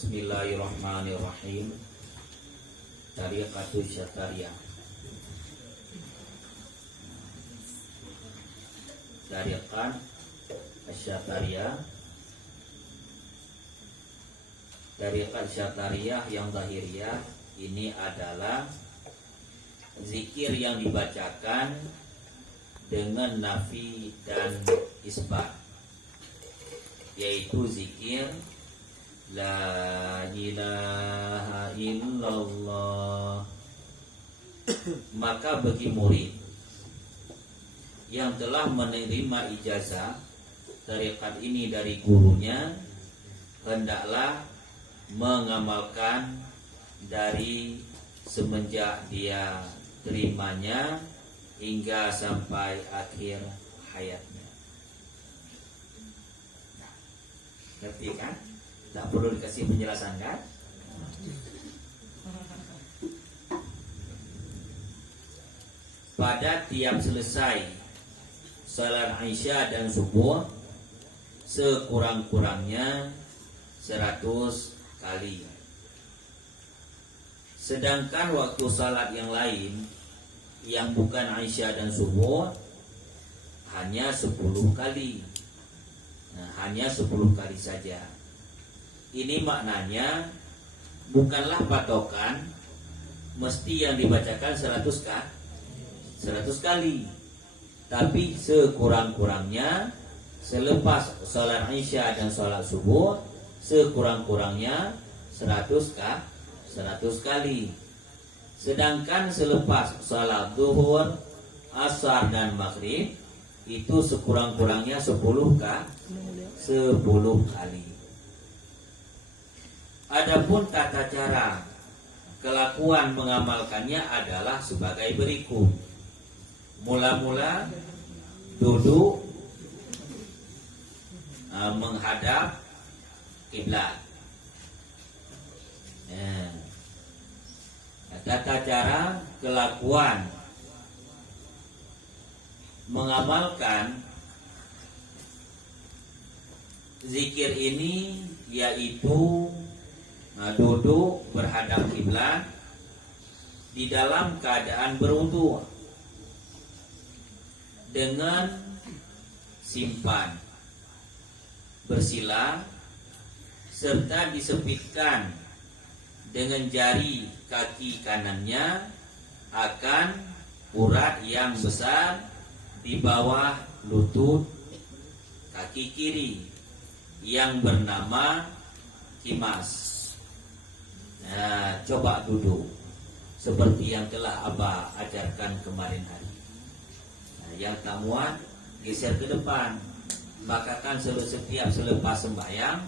Bismillahirrahmanirrahim. Tariqatus Syatariyah. Tariqat Syatariyah. Tariqat Syatariyah yang zahiriyah ini adalah zikir yang dibacakan dengan nafi dan isbat, yaitu zikir La ilaha illallah. Maka bagi murid yang telah menerima ijazah tariqat ini dari gurunya, hendaklah mengamalkan dari semenjak dia terimanya hingga sampai akhir hayatnya. Ngerti kan? Tak perlu dikasih penjelasan kan? Pada tiap selesai salat Isya dan subuh, sekurang-kurangnya 100 kali. Sedangkan waktu salat yang lain yang bukan Isya dan subuh hanya 10 kali. Hanya 10 kali saja. Ini maknanya bukanlah patokan mesti yang dibacakan 100 kali, tapi sekurang-kurangnya selepas salat Isya dan salat subuh sekurang-kurangnya 100 kali. Sedangkan selepas salat zuhur, asar dan maghrib itu sekurang-kurangnya 10 kali. Adapun tata cara kelakuan mengamalkannya adalah sebagai berikut. Mula-mula duduk menghadap kiblat. Tata cara kelakuan mengamalkan zikir ini yaitu duduk berhadap kiblat di dalam keadaan berwudu dengan simpan, bersila, serta disepitkan dengan jari kaki kanannya akan urat yang besar di bawah lutut kaki kiri yang bernama kimas. Coba duduk seperti yang telah Abah ajarkan kemarin hari. Yang tak muat geser ke depan. Maka kan setiap selepas sembahyang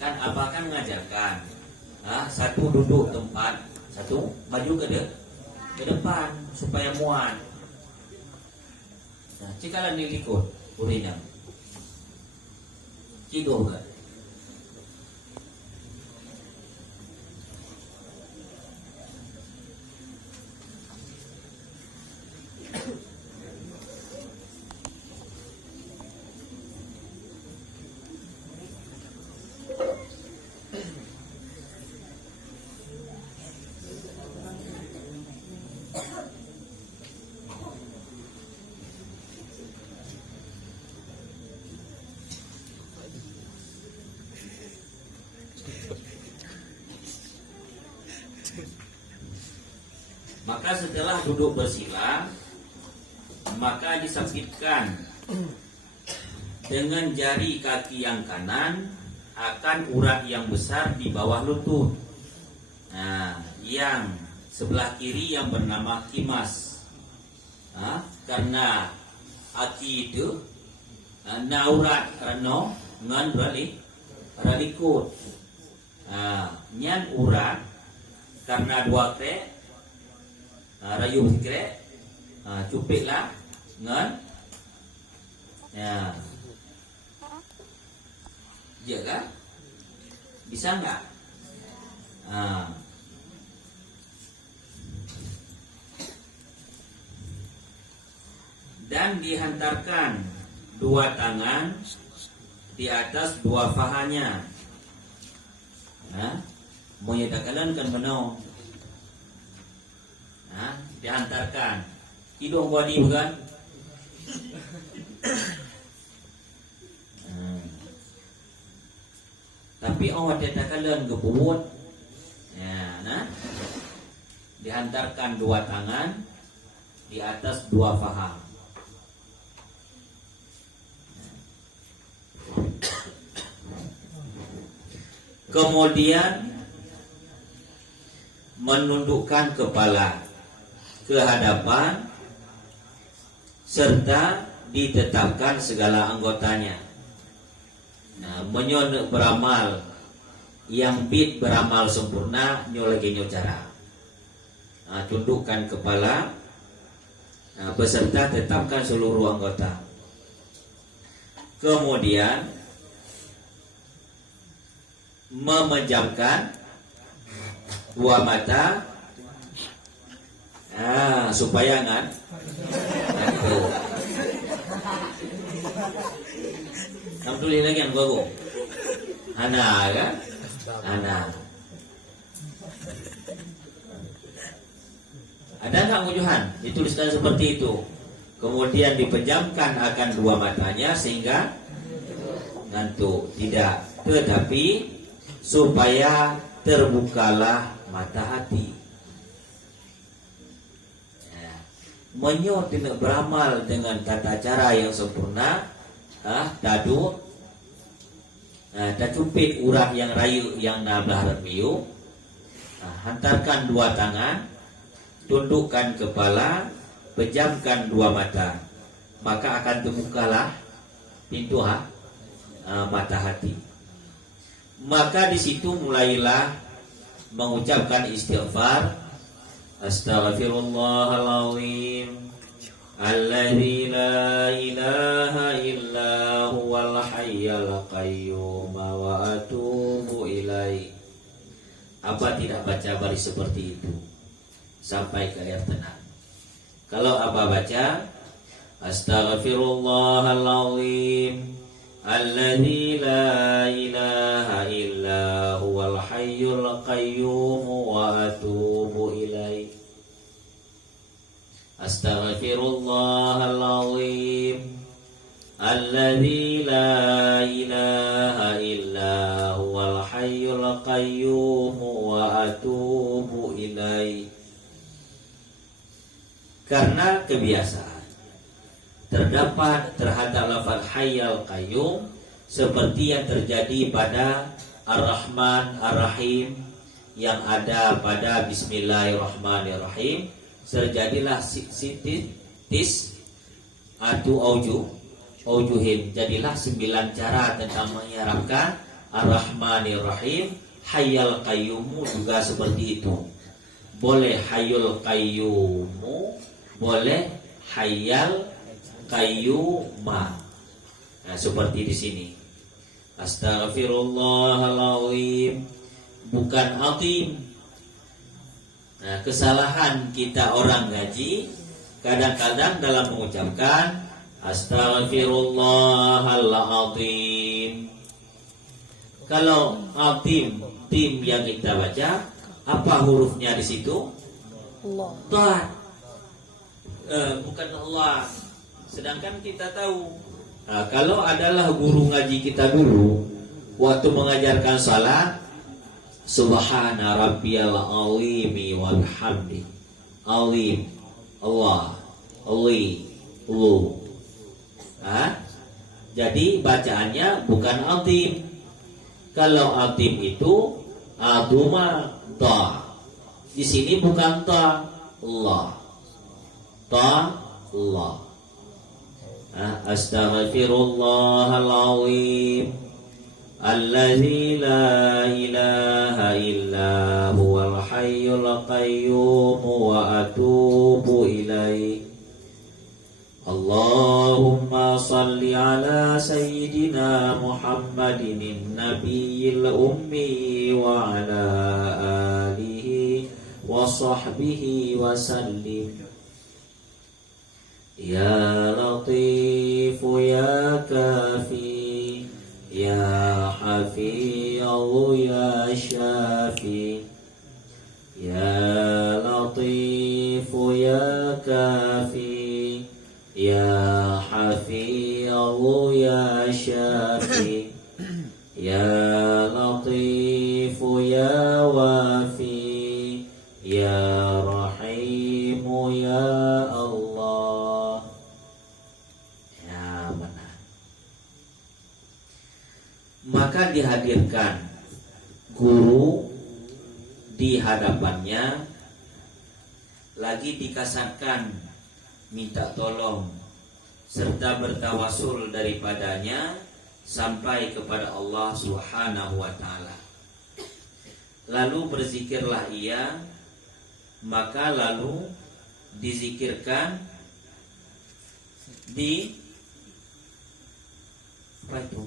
kan Abah kan mengajarkan, satu duduk tempat, satu maju ke depan supaya muat. Cikalah nilikut urinya kido kan. Maka setelah duduk bersila, maka disapitkan dengan jari kaki yang kanan akan urat yang besar di bawah lutut. Yang sebelah kiri yang bernama kimas. Karena aki itu naurat rano ngan berlikut. Nyan urat karena dua kre rayu sikre cupiklah ngan jaga bisa enggak? Dan dihantarkan dua tangan di atas dua pahanya menyatakan kan menau. Dihantarkan hidung wadi bukan. Tapi awak katakan gebut. Dihantarkan dua tangan di atas dua faham. Kemudian menundukkan kepala ke hadapan serta ditetapkan segala anggotanya. Menyon beramal yang bid beramal sempurna nyolegi cara. Tundukkan kepala beserta tetapkan seluruh anggota. Kemudian memejamkan dua mata supaya ngantuk. Tulis lagi yang bagus. Ana kan? Ana. Ada nggak wujuhan? Dituliskan seperti itu. Kemudian dipejamkan akan dua matanya sehingga ngantuk. Tidak. Tetapi supaya terbukalah mata hati. Menyo tidak beramal dengan tata cara yang sempurna. Tadu. Tacupit urat yang rayu yang nablah remiu. Hantarkan dua tangan. Tundukkan kepala, pejamkan dua mata, maka akan terbukalah pintu mata hati. Maka di situ mulailah mengucapkan istighfar, Astaghfirullahaladzim, alladzi la ilaha illa huwal hayyul qayyum wa atubu ilaih. Apa tidak baca baris seperti itu sampai ke air tenang? Kalau apa baca Astaghfirullahaladzim alladzi la ilaha illa huwal hayyul qayyum wa atubu ilaih. Astaghfirullahaladzim alladzi la ilaha illa huwal hayyul qayyum wa atubu ilaih. Karena kebiasaan terdapat terhadap lafaz hayyul qayyum seperti yang terjadi pada Ar-Rahman Ar-Rahim yang ada pada Bismillahirrahmanirrahim. Terjadilah sitis atau aujuhin. Jadilah 9 cara tentang menyiarapkan Ar-Rahmanirrahim. Hayyul qayyum juga seperti itu. Boleh hayyul qayyumu, boleh hayyal qayyuma. Seperti di sini. Astaghfirullahaladzim, bukan azim. Kesalahan kita orang ngaji kadang-kadang dalam mengucapkan Astaghfirullahaladzim. Kalau azim, tim yang kita baca, apa hurufnya di situ? Allah. Bukan Allah. Sedangkan kita tahu, kalau adalah guru ngaji kita dulu waktu mengajarkan salat, Subhana rabbiyal azimi wal hamdi. Azim, Allah, Ali, Lu. Jadi bacaannya bukan azim. Kalau azim itu aduma ta. Di sini bukan ta, Allah. Ta, Allah. Astaghfirullahaladzim alladzi la ilaha illa huwal hayyul qayyum wa atubu ilaih. Allahumma salli ala sayyidina Muhammadin nabiyil ummi wa ala alihi wa sahbihi wa sallim. Ya Latif ya Kafi ya حفيظ يا شافي يا لطيف يا كافي يا حفيظ يا شافي يا لطيف يا وافي يا رحيم يا الله. Ya benar. Maka dihadirkan guru di hadapannya, lagi dikasarkan minta tolong serta bertawasul daripadanya sampai kepada Allah Subhanahu wa taala. Lalu berzikirlah ia, maka lalu dizikirkan di apa itu?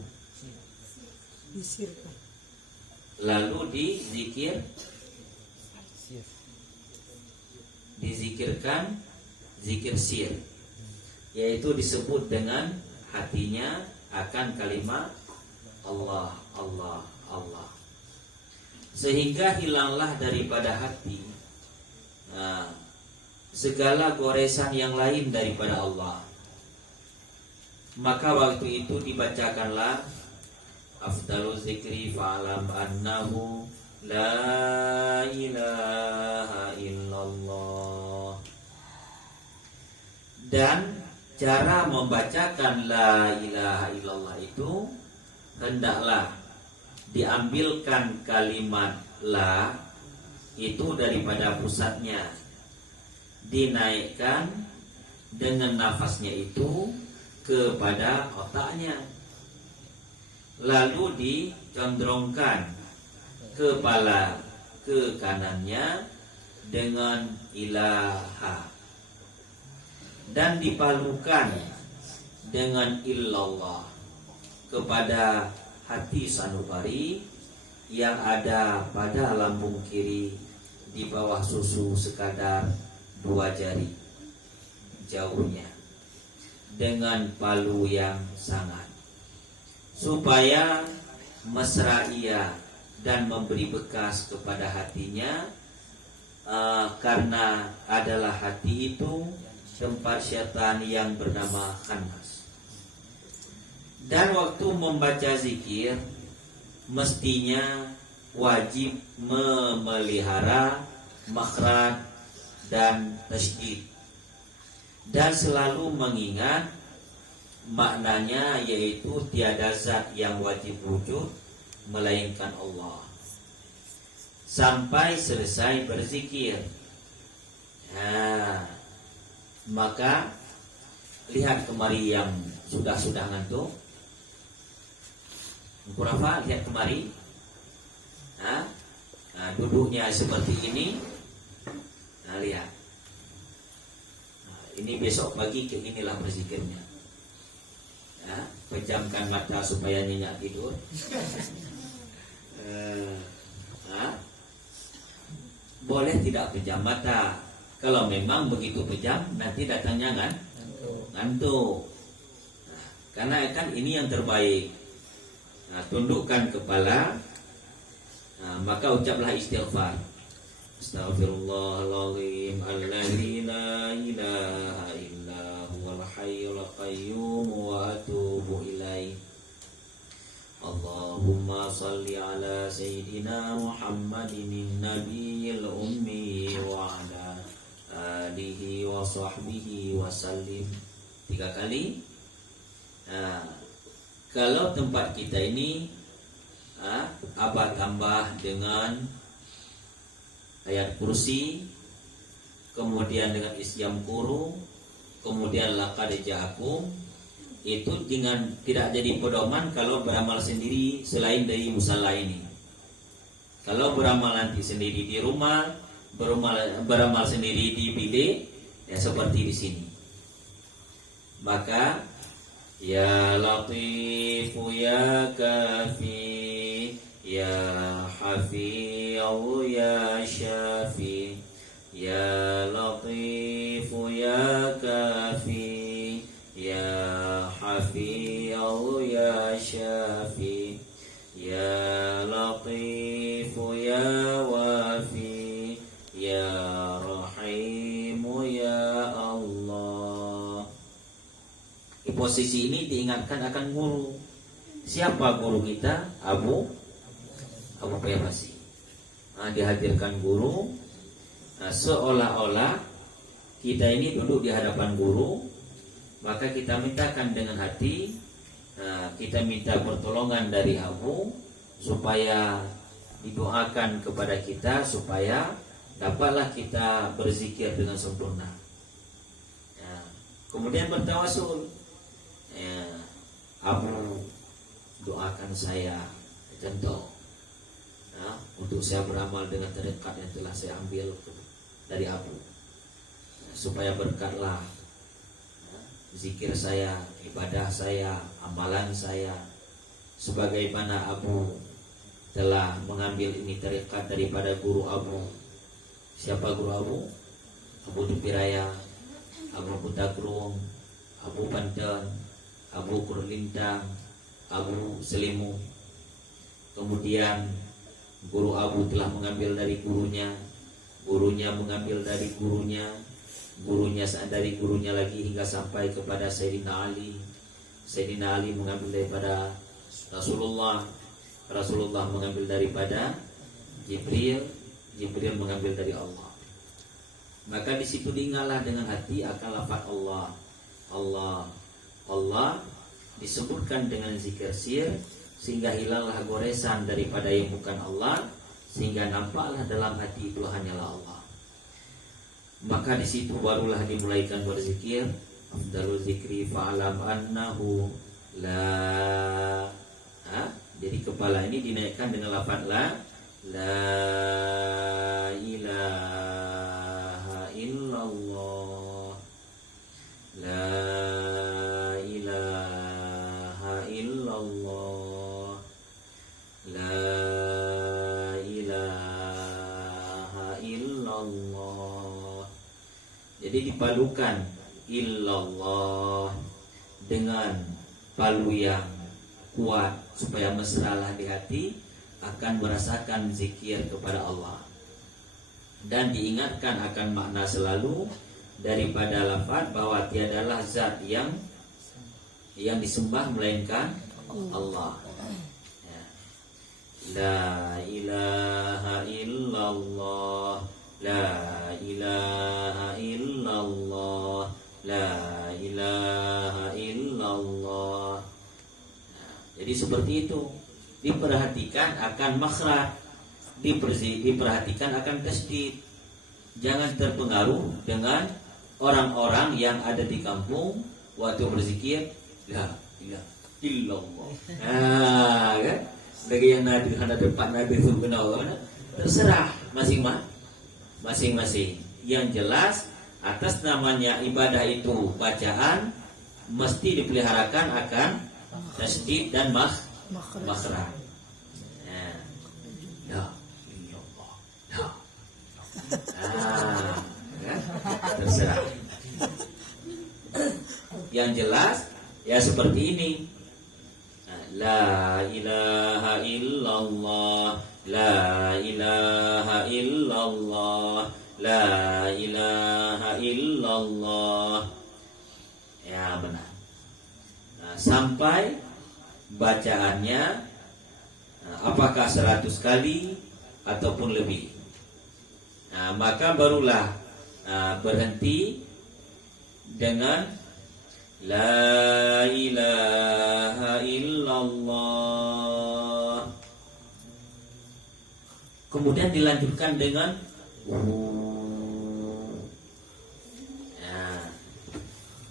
Lalu dizikirkan zikir sir, yaitu disebut dengan hatinya akan kalimat Allah, Allah, Allah, sehingga hilanglah daripada hati segala goresan yang lain daripada Allah. Maka waktu itu dibacakanlah afdalu zikri fa'alam annahu la ilaha illallah. Dan cara membacakan la ilaha illallah itu hendaklah diambilkan kalimat la itu daripada pusatnya, dinaikkan dengan nafasnya itu kepada otaknya, lalu dicondrongkan kepala ke kanannya dengan ilaha, dan dipalukan dengan illallah kepada hati sanubari yang ada pada lambung kiri di bawah susu sekadar 2 jari jauhnya, dengan palu yang sangat, supaya mesra ia dan memberi bekas kepada hatinya, karena adalah hati itu tempat syaitan yang bernama Khannas. Dan waktu membaca zikir mestinya wajib memelihara makhraj dan tasydid, dan selalu mengingat maknanya, yaitu tiada zat yang wajib wujud melainkan Allah, sampai selesai berzikir. Maka lihat kemari yang sudah ngantuk, Rafa, lihat kemari. Duduknya seperti ini. Lihat. Ini besok pagi ke inilah berzikirnya. Pejamkan mata supaya nyenyak tidur. Boleh tidak pejam mata. Kalau memang begitu pejam, nanti datangnya ngantuk. Karena kan ini yang terbaik. Tundukkan kepala, maka ucaplah istighfar. Astaghfirullahaladzim alladzi la ilaha illa huwal hayyul qayyum wa atubu ilaih. Allahumma salli ala sayyidina Muhammadin nabiyil ummi wa ala alihi wa sahbihi wa sallim. 3 kali. Kalau tempat kita ini abah tambah dengan ayat kursi, kemudian dengan isyam kuru, kemudian laqad ja'akum, itu dengan tidak jadi pedoman kalau beramal sendiri selain dari musalla ini. Kalau beramal nanti sendiri di rumah, beramal sendiri di bilik, ya seperti di sini. Maka ya Latifu ya Kafi ya Hafi'u ya Syafi ya Latifu ya Kafi ya Hafi'u ya Syafi ya posisi ini diingatkan akan guru. Siapa guru kita? Abu Basir. Dihadirkan guru. Seolah-olah kita ini duduk di hadapan guru, maka kita mintakan dengan hati, kita minta pertolongan dari Abu supaya didoakan kepada kita supaya dapatlah kita berzikir dengan sempurna. Kemudian bertawasul, Abu doakan saya contoh, untuk saya beramal dengan tarekat yang telah saya ambil dari Abu, supaya berkatlah zikir saya, ibadah saya, amalan saya, sebagaimana Abu telah mengambil ini tarekat daripada guru Abu. Siapa guru Abu? Abu Dupiraya, Abu Butakrung, Abu Banten, Abu Kurlintang, Abu Selimu. Kemudian guru Abu telah mengambil dari gurunya, gurunya mengambil dari gurunya, gurunya dari gurunya lagi hingga sampai kepada Sayyidina Ali. Sayyidina Ali mengambil daripada Rasulullah, Rasulullah mengambil daripada Jibril, Jibril mengambil dari Allah. Maka di situ diingatlah dengan hati akan lafaz Allah, Allah, Allah disebutkan dengan zikir sir, sehingga hilanglah goresan daripada yang bukan Allah, sehingga nampaklah dalam hati itu hanyalah Allah. Maka di situ barulah dimulaikan berzikir. Afdalul zikri fa'alam annahu la. Jadi kepala ini dinaikkan dengan lafaz la ilaha illallah, la ilaha illallah, la ilaha illallah. Jadi dipadukan illallah dengan palu yang kuat supaya mesralah di hati, akan merasakan zikir kepada Allah. Dan diingatkan akan makna selalu daripada lafaz bahwa tiadalah zat yang disembah melainkan Allah. La ilaha illallah, la ilaha illallah, la ilaha illallah. Jadi seperti itu. Diperhatikan akan makhraj, diperhatikan akan tasdid. Jangan terpengaruh dengan orang-orang yang ada di kampung waktu berzikir la ilaha illallah. Kan? Bagi yang nadi hana depan nadi subhanallah, terserah masing-masing. Yang jelas atas namanya ibadah itu bacaan mesti dipeliharakan akan tasdid dan makhraj. Ya illallah. Terserah. Yang jelas ya seperti ini. La ilaha illallah, la ilaha illallah, la ilaha illallah. Ya benar. Sampai bacaannya apakah 100 kali ataupun lebih. Maka barulah berhenti dengan la ilaha illallah. Kemudian dilanjutkan dengan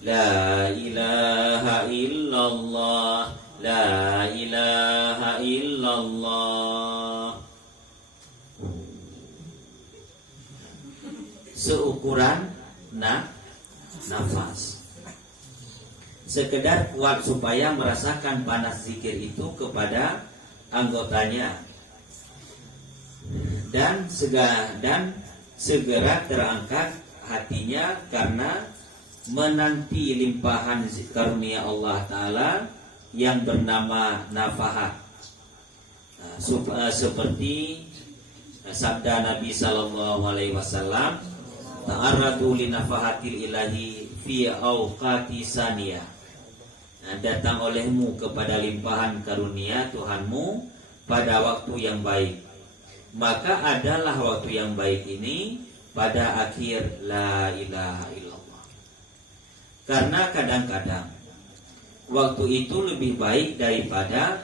la ilaha illallah, la ilaha illallah. Seukuran nafas. Sekedar kuat supaya merasakan panas zikir itu kepada anggotanya. Dan segera terangkat hatinya karena menanti limpahan karunia Allah Ta'ala yang bernama nafahat. Seperti sabda Nabi Sallallahu Alaihi Wasallam, ta'arradu li nafahatil ilahi fi awqati saniyah. datang olehmu kepada limpahan karunia Tuhanmu pada waktu yang baik. Maka adalah waktu yang baik ini pada akhir la ilaha illallah. Karena kadang-kadang waktu itu lebih baik daripada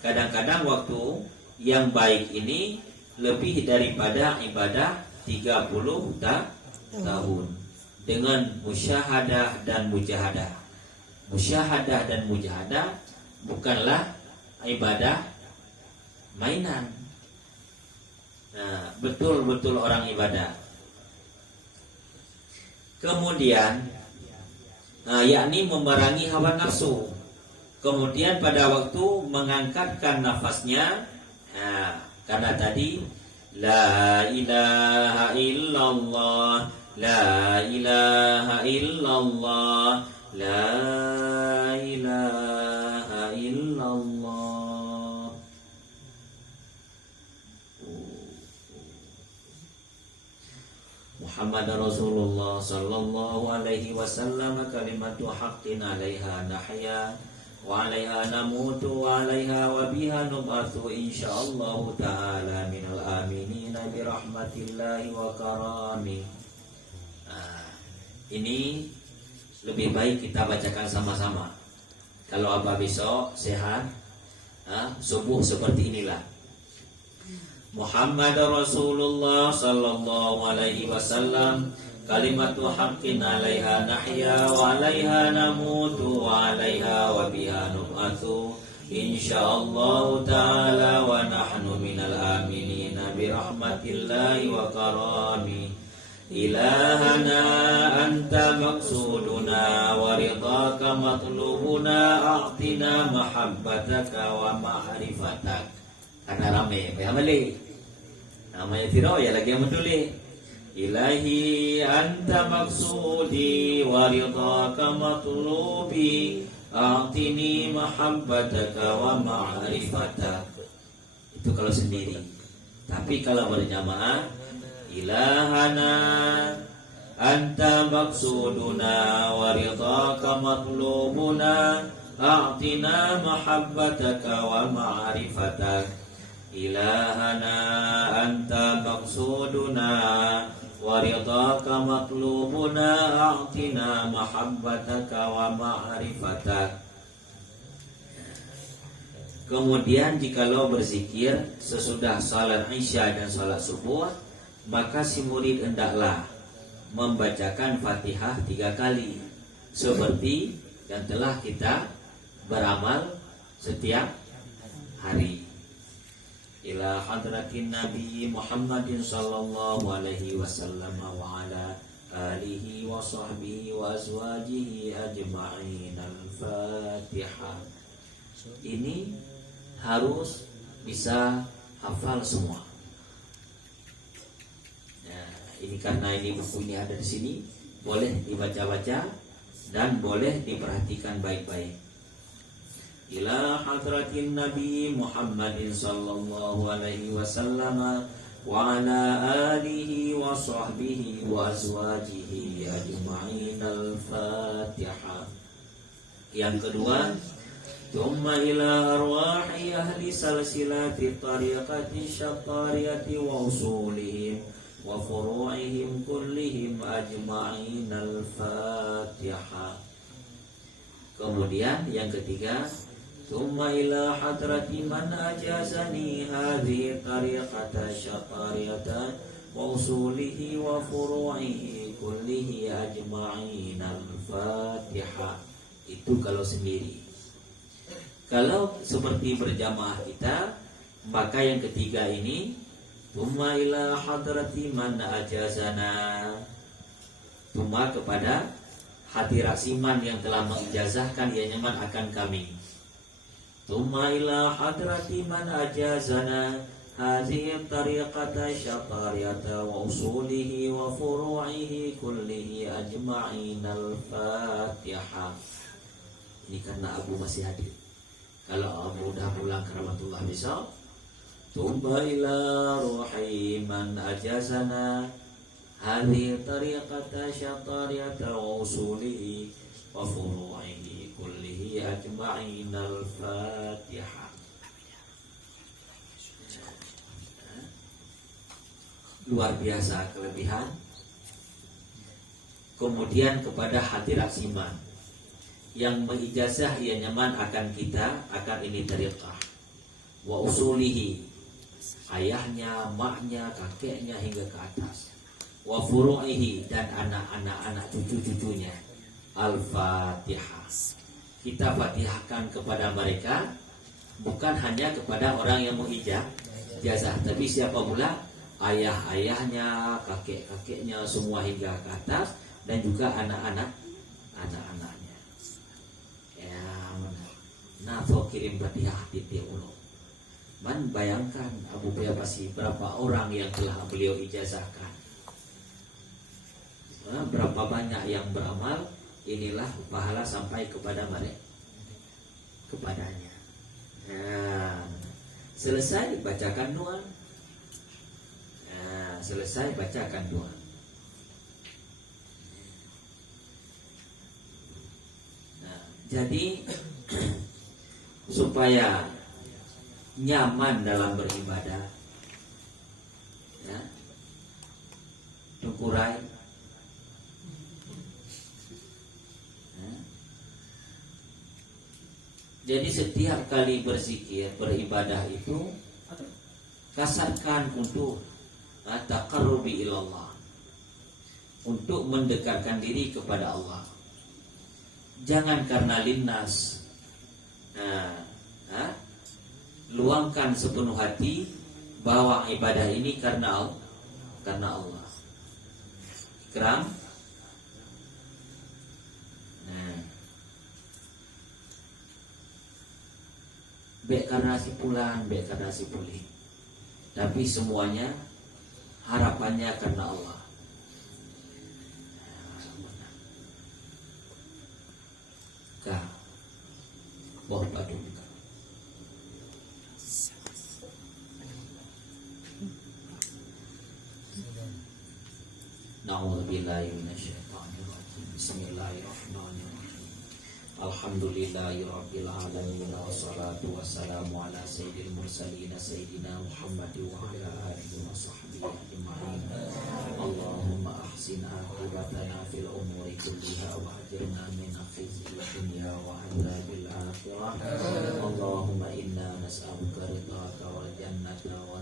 kadang-kadang waktu yang baik ini lebih daripada ibadah 30 tahun dengan musyahadah dan mujahadah. Musyahadah dan mujahadah bukanlah ibadah mainan. Nah, betul-betul orang ibadah. Kemudian yakni memerangi hawa nafsu. Kemudian pada waktu mengangkatkan nafasnya, karena tadi la ilaha illallah, la ilaha illallah, la ilaha illallah. Muhammad Rasulullah sallallahu alaihi wasallam kalimatu haqqin 'alaiha nahya wa 'alaiha namutu wa 'alaiha wa biha nub'atsu insyaallah taala minal aminin bi rahmatillahi wa karami. Ini lebih baik kita bacakan sama-sama. Kalau apa besok sehat, subuh seperti inilah. Muhammad Rasulullah sallallahu alaihi wasallam kalimatu haqqin 'alaiha nahya wa 'alaiha namutu wa 'alaiha wa biha nub'atsu insyaallah taala wa nahnu minal aminin bi rahmatillahi wa karami. Ilahana anta maqsuduna wa ridhaka matlubuna a'tina mahabbataka wa ma'rifatak. Karena rame, paham namanya Firo ya lagi yang menulis. Ilahi anta maksudi wa ridhaka matlubi a'tini mahabbataka wa ma'rifatak. Itu kalau sendiri. Tapi kalau berjamaah, ilahana anta maksuduna wa ridhaka matlubuna a'tina mahabbataka wa ma'rifatak. Ilahana anta maqsuduna wa ridhaka matlubuna a'tina mahabbataka wa ma'rifatak. Kemudian jikalau berzikir sesudah salat Isya dan salat subuh, maka si murid hendaklah membacakan Fatihah 3 kali seperti yang telah kita beramal setiap hari. Ila hadratin Nabi Muhammadin sallallahu alaihi wasallam wa ala alihi wa sahbihi wa azwajihi ajma'in. Al-Fatihah. Ini harus bisa hafal semua. Nah, ini karena ini buku ini ada di sini, boleh dibaca-baca dan boleh diperhatikan baik-baik. Ila hadratin Nabi Muhammadin sallallahu alaihi wasallam wa ala alihi wa sahbihi wa azwajihi ajma'in. Al-Fatihah. Yang kedua, thumma ila arwahi ahli salsilati tariqati syatariyati wa usulihim wa furu'ihim kullihim ajma'in. Al-Fatihah. Kemudian yang ketiga, thumma ila hadrati man ajazani hadhihi tariqata syatariyata wa usulihi wa furu'ihi kullihi ajma'in. Al-Fatihah. Itu kalau sendiri. Kalau seperti berjamaah kita, maka yang ketiga ini, thumma ila hadrati man ajazana, thumma kepada hadirat siman yang telah mengijazahkan yang nyaman akan kami. Thumma ila hadrati man ajazana hadhihi tariqata syatariyata wa usulihi wa furu'ihi kullihi ajma'in. Al-Fatihah. Ini karena Abu masih hadir. Kalau Abu udah pulang ke rahmatullah besok, thumma ila ruhi man ajazana hadhihi tariqata syatariyata wa usulihi wa furu'ihi kullihi ajma'in. Al-Fatihah. Luar biasa kelebihan. Kemudian kepada hadirat siman yang mengijazah ia nyaman akan kita, akan ini tariqah. Wa usulihi, ayahnya, maknya, kakeknya hingga ke atas. Wa furu'ihi, dan anak-anak cucu-cucunya. Al-Fatihah. Kita fatihahkan kepada mereka, bukan hanya kepada orang yang mengijazah, tapi siapa pula? Ayah-ayahnya, kakek-kakeknya, semua hingga ke atas, dan juga anak-anaknya. Ya, nafo kirim fatihah titik ulo. Man bayangkan Abu Bayabasi berapa orang yang telah beliau ijazahkan, berapa banyak yang beramal. Inilah pahala sampai kepada mereka, kepadanya. Ya, selesai bacakan doa. Selesai bacakan doa. Nah, jadi supaya nyaman dalam beribadah, ya, tungkurai, ya. Jadi setiap kali berzikir, beribadah itu kasarkan untuk taqarrubi ilallah, untuk mendekatkan diri kepada Allah. Jangan karena linnas. Luangkan sepenuh hati bahwa ibadah ini karena Allah. Ikram. Baik karena si pulan, baik karena si pulih. Tapi semuanya harapannya karena Allah. Kah, boh badung. Na'udzubillahi minasyaitonir rajim. Bismillahirrahmanirrahim. Alhamdulillahirabbil alamin, wassalatu wassalamu ala sayyidil mursalin sayyidina Muhammad wa ala alihi wa sahbihi ajma'in. Allahumma ahsin aqibatana fil umuri kulliha wa ajirna min khizyil dunya wa adzabil akhirah. Allahumma inna nas'aluka ridhaka wal jannata wa